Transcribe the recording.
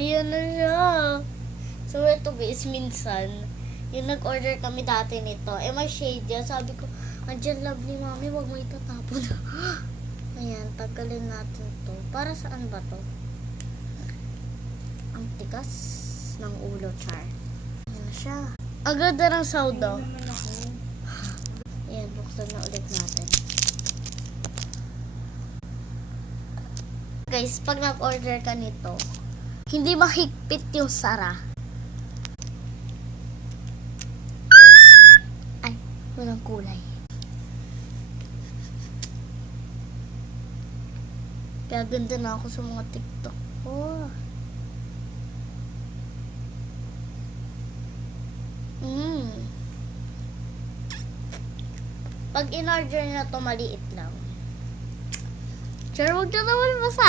Ayan na siya. So, ito guys, minsan, yung nag-order kami dati nito, may shade yan. Sabi ko, andyan lovely mami, wag mo itatapon. Ayan, tagalin natin to. Para saan ba to? Ang tigas ng ulo, char. Ayan na siya. Ang ganda ng sound, oh. Ayan, buksan na ulit natin. Guys, pag nag-order ka nito, hindi mahigpit yung sara. Ay, walang kulay. Kaya ganda na ako sa mga TikTok ko. Pag in-order na to, maliit lang. Sure, huwag na naman masa.